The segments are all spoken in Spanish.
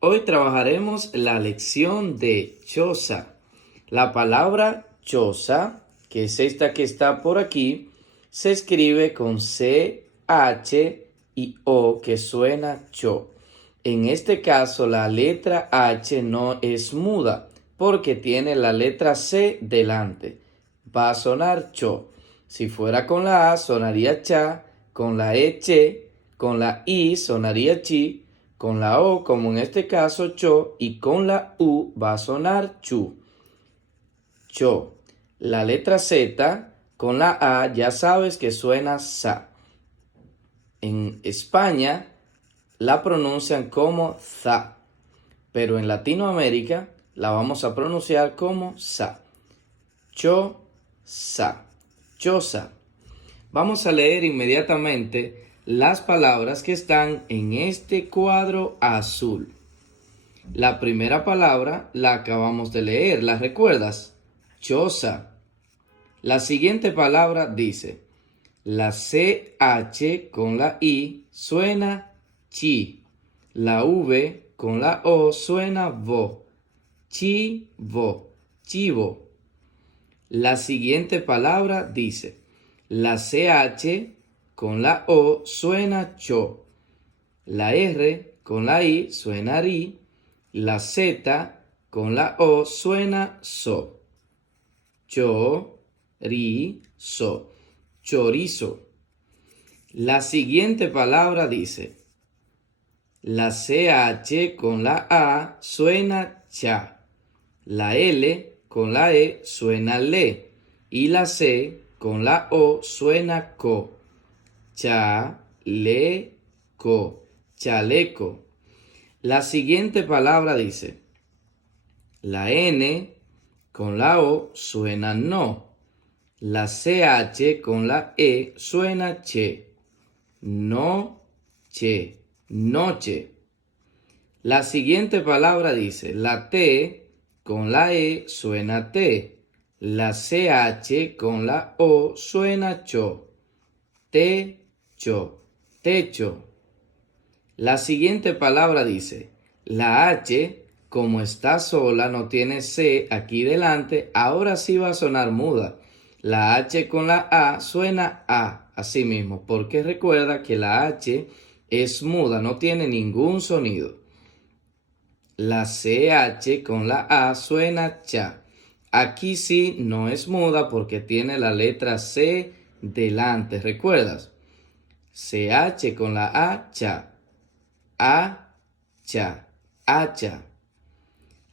Hoy trabajaremos la lección de choza. La palabra choza, que es esta que está por aquí, se escribe con C, H y O, que suena cho. En este caso, la letra H no es muda porque tiene la letra C delante. Va a sonar cho. Si fuera con la A, sonaría cha, con la E, che, con la I, sonaría chi, con la O, como en este caso, cho, y con la U va a sonar chu. Cho. La letra Z con la A ya sabes que suena sa. En España la pronuncian como za, pero en Latinoamérica la vamos a pronunciar como sa. Cho, sa. Choza. Vamos a leer inmediatamente las palabras que están en este cuadro azul. La primera palabra la acabamos de leer, ¿la recuerdas? Choza. La siguiente palabra dice, la CH con la I suena chi. La V con la O suena vo. Chivo, chivo. La siguiente palabra dice, la CH con la O suena cho. La R con la I suena ri. La Z con la O suena so. Chorizo, chorizo. La siguiente palabra dice, la CH con la A suena cha. La L con la E suena le. Y la C con la O suena co. Chaleco, chaleco. La siguiente palabra dice, la N con la O suena no. La CH con la E suena che. No, che, noche. La siguiente palabra dice, la T con la E suena te. La CH con la O suena cho. Techo, techo. La siguiente palabra dice, la H, como está sola, no tiene C aquí delante, ahora sí va a sonar muda. La H con la A suena A, así mismo, porque recuerda que la H es muda, no tiene ningún sonido. La CH con la A suena cha. Aquí sí no es muda porque tiene la letra C delante, ¿recuerdas? CH con la A, cha. Hacha, hacha.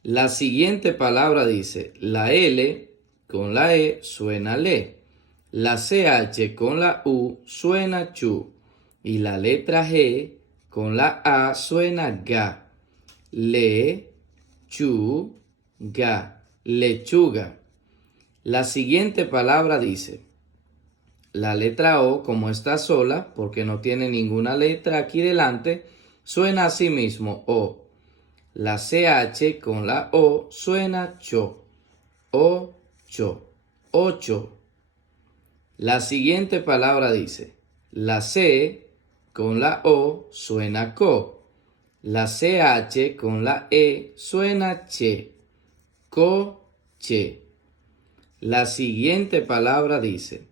La siguiente palabra dice, la L con la E suena le. La CH con la U suena chu. Y la letra G con la A suena ga. Le, chu, ga, lechuga. La siguiente palabra dice, la letra O, como está sola, porque no tiene ninguna letra aquí delante, suena así mismo, O. La CH con la O suena cho. Ocho, ocho. La siguiente palabra dice, la C con la O suena co. La CH con la E suena che. Coche. La siguiente palabra dice,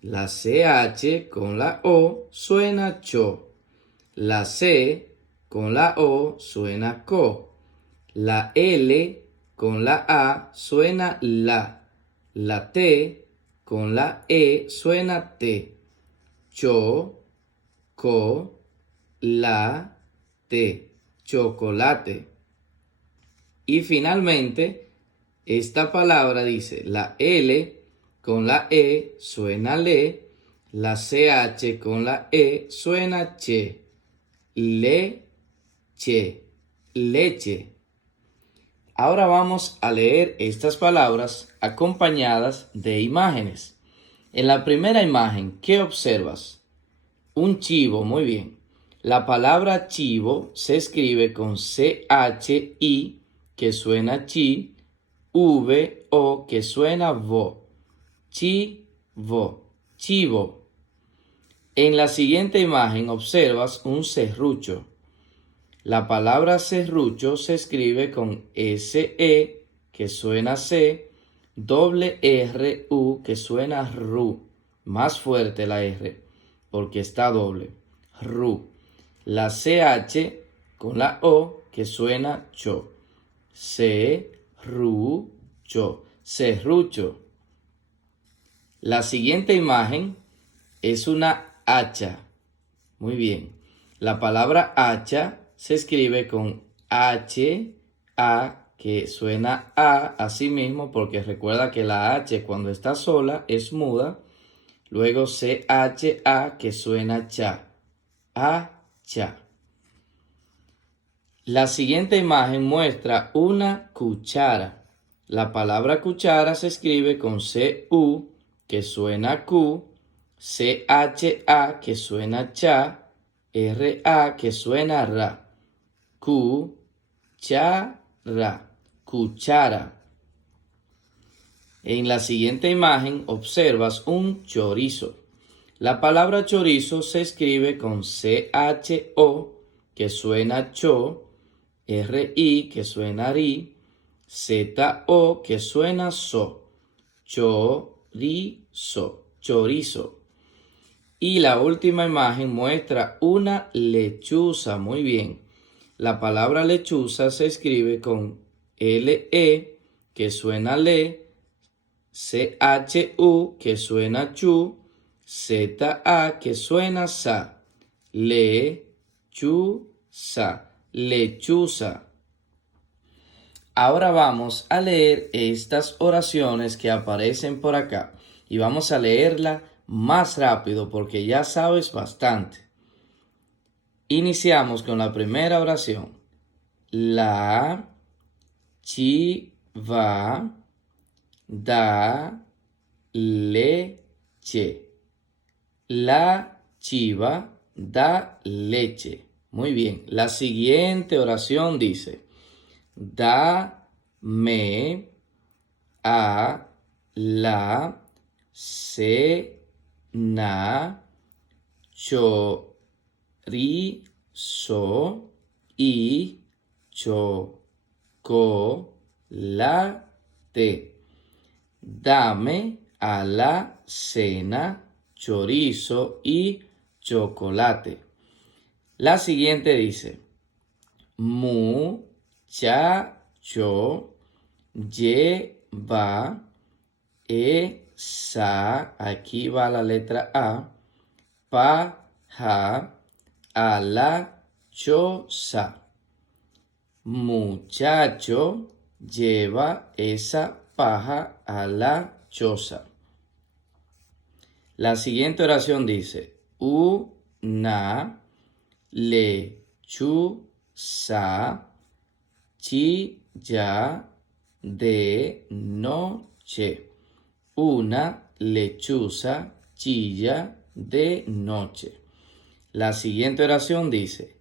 la CH con la O suena cho. La C con la O suena co. La L con la A suena la. La T con la E suena te. Cho, co, la, te. Chocolate. Y finalmente, esta palabra dice, la L con la E suena le. La CH con la E suena che. Leche, leche. Ahora vamos a leer estas palabras acompañadas de imágenes. En la primera imagen, ¿qué observas? Un chivo, muy bien. La palabra chivo se escribe con C-H-I, que suena chi, V-O, que suena vo. Chivo, chivo. En la siguiente imagen observas un serrucho. La palabra serrucho se escribe con S-E, que suena C, doble R-U, que suena RU. Más fuerte la R, porque está doble. RU. La CH con la O, que suena cho. Serrucho. Serrucho. La siguiente imagen es una hacha. Muy bien. La palabra hacha se escribe con H-A, que suena A así mismo, porque recuerda que la H cuando está sola es muda. Luego C-H-A, que suena cha. Hacha. La siguiente imagen muestra una cuchara. La palabra cuchara se escribe con C-U, que suena Q, C-H-A, que suena cha, R-A, que suena ra. Cuchara, cuchara. En la siguiente imagen observas un chorizo. La palabra chorizo se escribe con C-H-O, que suena cho, R-I, que suena ri, Z-O, que suena so, chorizo, chorizo. Y la última imagen muestra una lechuza. Muy bien. La palabra lechuza se escribe con L-E, que suena le, C-H-U, que suena chu, Z-A, que suena sa. Lechuza, lechuza. Ahora vamos a leer estas oraciones que aparecen por acá. Y vamos a leerla más rápido porque ya sabes bastante. Iniciamos con la primera oración. La chiva da leche. La chiva da leche. Muy bien. La siguiente oración dice: dame a la cena chorizo y chocolate. Dame a la cena chorizo y chocolate. La siguiente dice: muchacho lleva esa, aquí va la letra A, paja a la choza. Muchacho lleva esa paja a la choza. La siguiente oración dice: una lechuza chilla de noche. Una lechuza chilla de noche. La siguiente oración dice: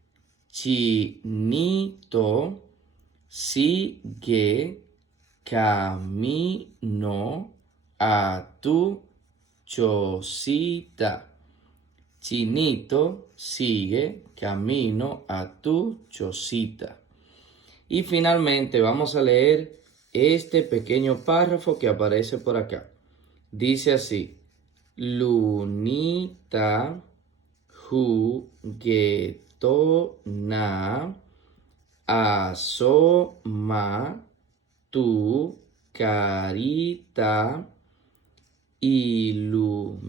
Chinito sigue camino a tu chocita. Chinito sigue camino a tu chocita. Y finalmente vamos a leer este pequeño párrafo que aparece por acá. Dice así: Lunita juguetona, asoma tu carita, ilumina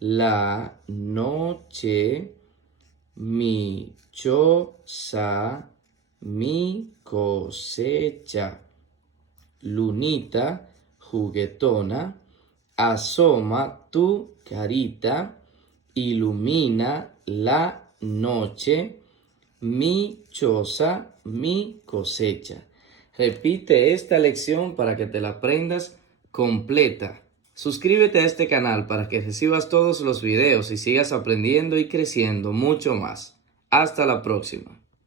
la noche, mi choza, mi cosecha. Lunita juguetona, asoma tu carita, ilumina la noche, mi choza, mi cosecha. Repite esta lección para que te la aprendas completa. Suscríbete a este canal para que recibas todos los videos y sigas aprendiendo y creciendo mucho más. Hasta la próxima.